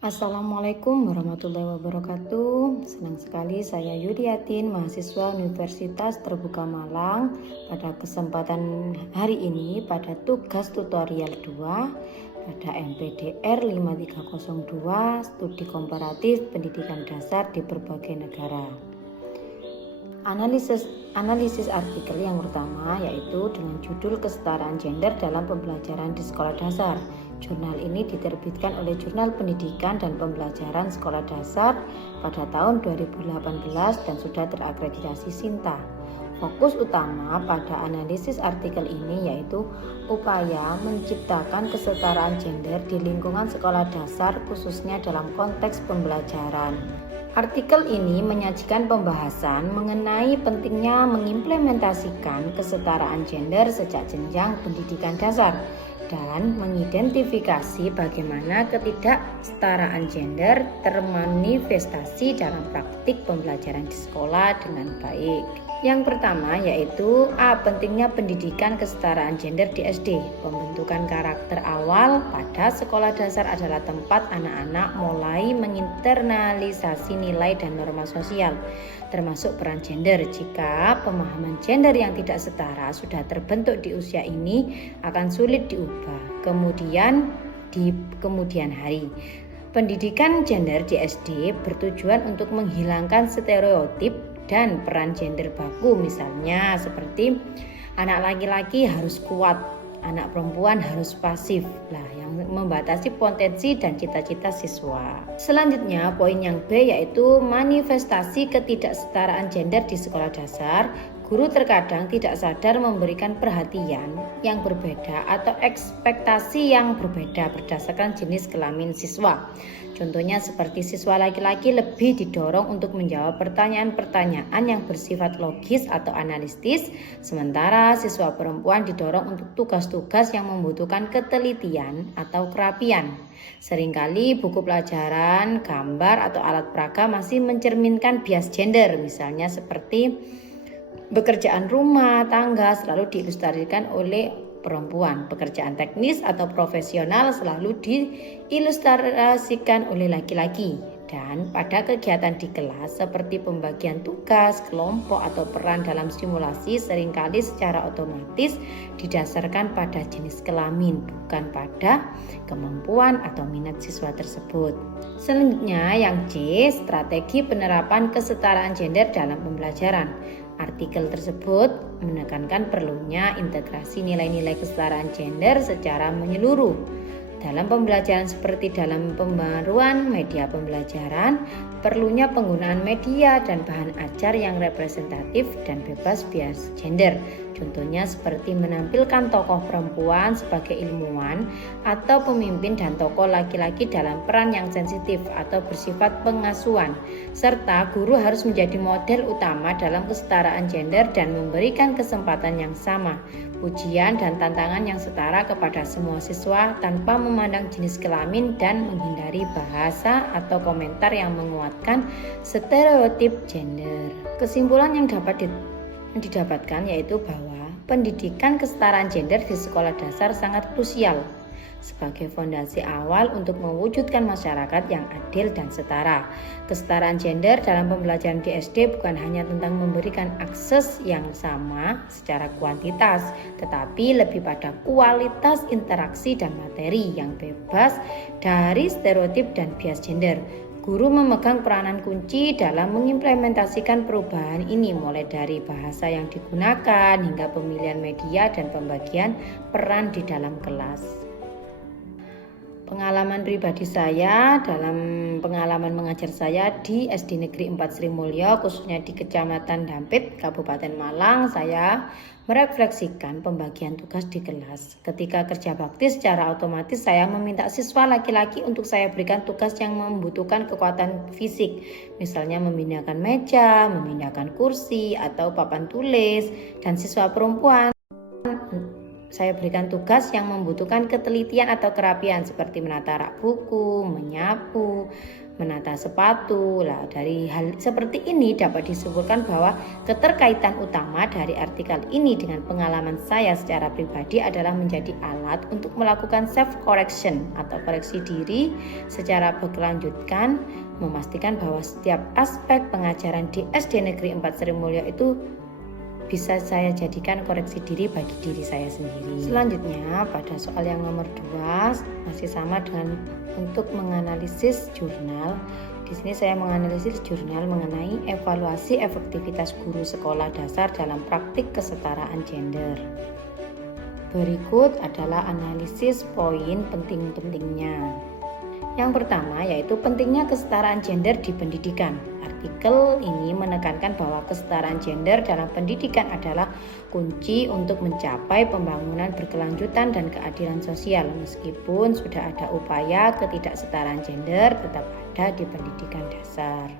Assalamualaikum warahmatullahi wabarakatuh. Senang sekali saya Yudiatin, mahasiswa Universitas Terbuka Malang. Pada kesempatan hari ini pada tugas tutorial 2 pada MPDR 5302 Studi Komparatif Pendidikan Dasar di Berbagai Negara. Analisis artikel yang pertama yaitu dengan judul Kesetaraan Gender dalam Pembelajaran di Sekolah Dasar. Jurnal ini diterbitkan oleh Jurnal Pendidikan dan Pembelajaran Sekolah Dasar pada tahun 2018 dan sudah terakreditasi SINTA. Fokus utama pada analisis artikel ini yaitu upaya menciptakan kesetaraan gender di lingkungan sekolah dasar khususnya dalam konteks pembelajaran. Artikel ini menyajikan pembahasan mengenai pentingnya mengimplementasikan kesetaraan gender sejak jenjang pendidikan dasar dan mengidentifikasi bagaimana ketidaksetaraan gender termanifestasi dalam praktik pembelajaran di sekolah dengan baik. Yang pertama yaitu pentingnya pendidikan kesetaraan gender di SD. Pembentukan karakter awal pada sekolah dasar adalah tempat anak-anak mulai menginternalisasi nilai dan norma sosial, termasuk peran gender. Jika pemahaman gender yang tidak setara sudah terbentuk di usia ini, akan sulit diubah di kemudian hari. Pendidikan gender di SD bertujuan untuk menghilangkan stereotip dan peran gender baku, misalnya seperti anak laki-laki harus kuat, anak perempuan harus pasif, yang membatasi potensi dan cita-cita siswa. Selanjutnya poin yang B yaitu manifestasi ketidaksetaraan gender di sekolah dasar. Guru terkadang tidak sadar memberikan perhatian yang berbeda atau ekspektasi yang berbeda berdasarkan jenis kelamin siswa. Contohnya seperti siswa laki-laki lebih didorong untuk menjawab pertanyaan-pertanyaan yang bersifat logis atau analitis, sementara siswa perempuan didorong untuk tugas-tugas yang membutuhkan ketelitian atau kerapian. Seringkali buku pelajaran, gambar, atau alat peraga masih mencerminkan bias gender, misalnya seperti pekerjaan rumah tangga selalu diilustrasikan oleh perempuan, pekerjaan teknis atau profesional selalu diilustrasikan oleh laki-laki. Dan pada kegiatan di kelas seperti pembagian tugas, kelompok atau peran dalam simulasi seringkali secara otomatis didasarkan pada jenis kelamin, bukan pada kemampuan atau minat siswa tersebut. Selanjutnya yang C, strategi penerapan kesetaraan gender dalam pembelajaran. Artikel tersebut menekankan perlunya integrasi nilai-nilai kesetaraan gender secara menyeluruh dalam pembelajaran seperti dalam pembaruan media pembelajaran, perlunya penggunaan media dan bahan ajar yang representatif dan bebas bias gender. Contohnya seperti menampilkan tokoh perempuan sebagai ilmuwan atau pemimpin dan tokoh laki-laki dalam peran yang sensitif atau bersifat pengasuhan. Serta guru harus menjadi model utama dalam kesetaraan gender dan memberikan kesempatan yang sama, ujian dan tantangan yang setara kepada semua siswa tanpa memandang jenis kelamin dan menghindari bahasa atau komentar yang menguatkan stereotip gender. Kesimpulan yang dapat didapatkan yaitu bahwa pendidikan kesetaraan gender di sekolah dasar sangat krusial sebagai fondasi awal untuk mewujudkan masyarakat yang adil dan setara. Kesetaraan gender dalam pembelajaran di SD bukan hanya tentang memberikan akses yang sama secara kuantitas, tetapi lebih pada kualitas interaksi dan materi yang bebas dari stereotip dan bias gender. Guru memegang peranan kunci dalam mengimplementasikan perubahan ini, mulai dari bahasa yang digunakan hingga pemilihan media dan pembagian peran di dalam kelas. Pengalaman pribadi saya dalam pengalaman mengajar saya di SD Negeri 4 Sri Mulyo, khususnya di Kecamatan Dampit, Kabupaten Malang, saya merefleksikan pembagian tugas di kelas. Ketika kerja bakti, secara otomatis saya meminta siswa laki-laki untuk saya berikan tugas yang membutuhkan kekuatan fisik, misalnya memindahkan meja, memindahkan kursi, atau papan tulis, dan siswa perempuan saya berikan tugas yang membutuhkan ketelitian atau kerapian seperti menata rak buku, menyapu, menata sepatu. Lah, dari hal seperti ini dapat disimpulkan bahwa keterkaitan utama dari artikel ini dengan pengalaman saya secara pribadi adalah menjadi alat untuk melakukan self correction atau koreksi diri secara berkelanjutan, memastikan bahwa setiap aspek pengajaran di SD Negeri 4 Sri Mulyo itu bisa saya jadikan koreksi diri bagi diri saya sendiri. Selanjutnya pada soal yang nomor 2 masih sama dengan untuk menganalisis jurnal. Di sini saya menganalisis jurnal mengenai evaluasi efektivitas guru sekolah dasar dalam praktik kesetaraan gender. Berikut adalah analisis poin penting-pentingnya. Yang pertama yaitu pentingnya kesetaraan gender di pendidikan. Artikel ini menekankan bahwa kesetaraan gender dalam pendidikan adalah kunci untuk mencapai pembangunan berkelanjutan dan keadilan sosial. Meskipun sudah ada upaya ketidaksetaraan gender tetap ada di pendidikan dasar.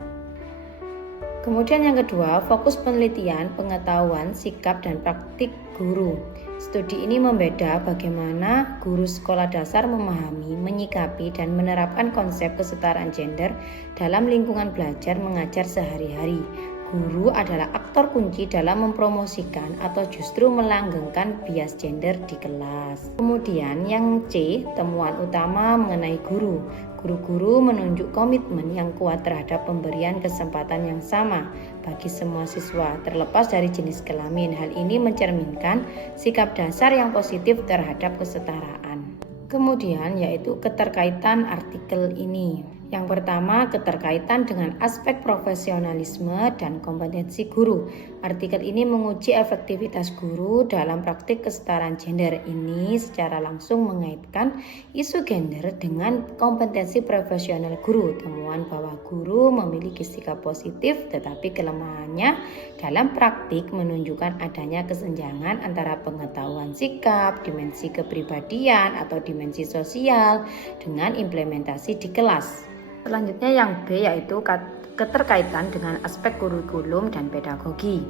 Kemudian yang kedua, fokus penelitian, pengetahuan, sikap, dan praktik guru. Studi ini membeda bagaimana guru sekolah dasar memahami, menyikapi, dan menerapkan konsep kesetaraan gender dalam lingkungan belajar mengajar sehari-hari. Guru adalah aktor kunci dalam mempromosikan atau justru melanggengkan bias gender di kelas. Kemudian yang C, temuan utama mengenai guru. Guru-guru menunjuk komitmen yang kuat terhadap pemberian kesempatan yang sama bagi semua siswa, terlepas dari jenis kelamin. Hal ini mencerminkan sikap dasar yang positif terhadap kesetaraan. Kemudian yaitu keterkaitan artikel ini. Yang pertama, keterkaitan dengan aspek profesionalisme dan kompetensi guru. Artikel ini menguji efektivitas guru dalam praktik kesetaraan gender. Ini secara langsung mengaitkan isu gender dengan kompetensi profesional guru. Temuan bahwa guru memiliki sikap positif tetapi kelemahannya dalam praktik menunjukkan adanya kesenjangan antara pengetahuan sikap, dimensi kepribadian atau dimensi sosial dengan implementasi di kelas. Selanjutnya yang B yaitu keterkaitan dengan aspek kurikulum dan pedagogi.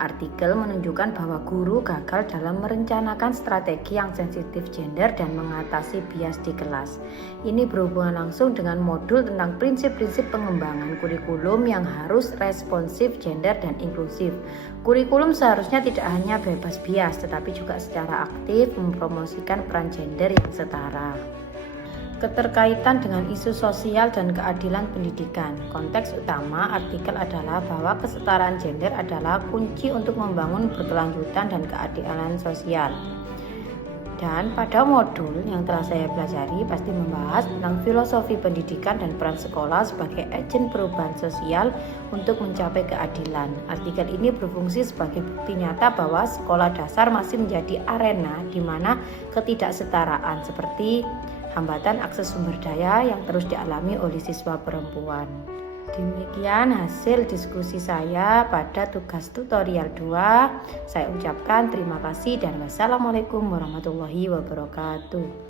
Artikel menunjukkan bahwa guru gagal dalam merencanakan strategi yang sensitif gender dan mengatasi bias di kelas. Ini berhubungan langsung dengan modul tentang prinsip-prinsip pengembangan kurikulum yang harus responsif gender dan inklusif. Kurikulum seharusnya tidak hanya bebas bias tetapi juga secara aktif mempromosikan peran gender yang setara. Keterkaitan dengan isu sosial dan keadilan pendidikan. Konteks utama artikel adalah bahwa kesetaraan gender adalah kunci untuk membangun berkelanjutan dan keadilan sosial. Dan pada modul yang telah saya pelajari pasti membahas tentang filosofi pendidikan dan peran sekolah sebagai agen perubahan sosial untuk mencapai keadilan. Artikel ini berfungsi sebagai bukti nyata bahwa sekolah dasar masih menjadi arena di mana ketidaksetaraan seperti hambatan akses sumber daya yang terus dialami oleh siswa perempuan. Demikian hasil diskusi saya pada tugas tutorial 2. Saya ucapkan terima kasih dan wassalamualaikum warahmatullahi wabarakatuh.